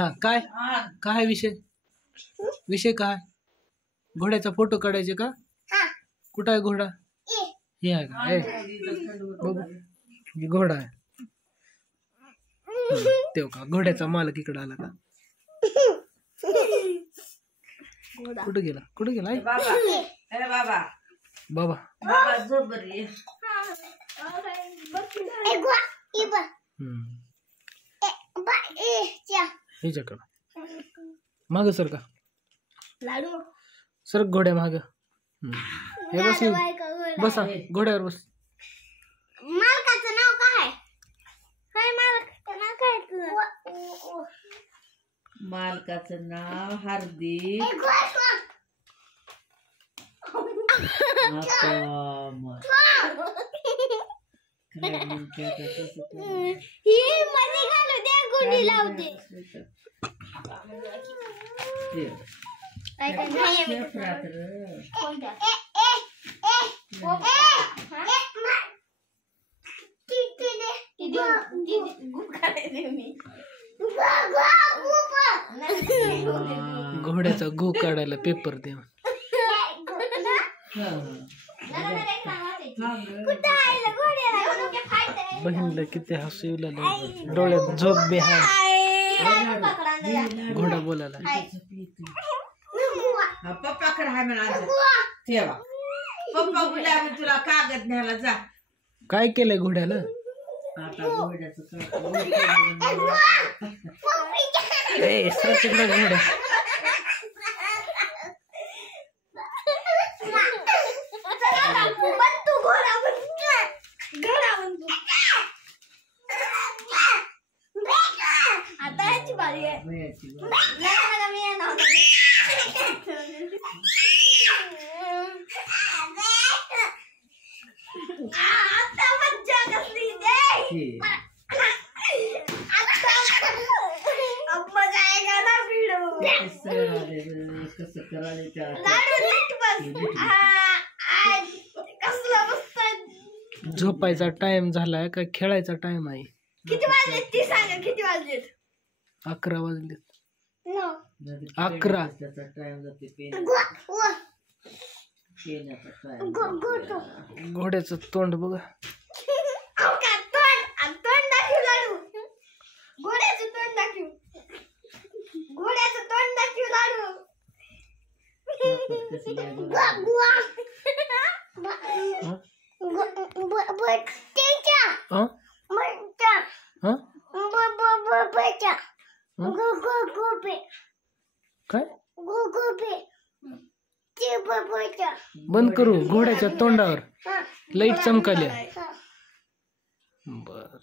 हा काय काय विषय काय घोड्याचा फोटो काढायचे का कुठं आहे घोडा हे आहे का बघू हे घोडा आहे तेव का घोड्याचा मालक इकडे आला का कुठे गेला बाबा बाबा ह्याच्याकडं माग सर का सर घोड्या माग हे बस बसा घोड्यावर बस मालकाचं नाव काय मालकाचं नाव काय मालकाचं नाव हार्दिक ही मध्ये घालू दे गुंडी लावते घोड्याचा गो काढायला पेपर दे बहिणीला किती हसू येऊ लागलं डोळ्यात झोप बी आहे घोडा बोलायला पप्पाकडे आहे म्हणा ठेवा पप्पा बोला तुला कागद न्यायला जा काय केलंय घोड्याला आता घोड्याचं घोड्या आता याची बारी आहे आता मज्जा कसली दे अब मजा आएगा ना वीडियो कसं करायचं झोपायचा टाइम झालाय का खेळायचा टाइम आहे किती वाजले ती सांगा किती वाजलेत 11 वाजले 11 टाइम जाते घोड्याचं तोंड बघा काय बंद करू घोड्याच्या तोंडावर लाईट चमकाल्या बर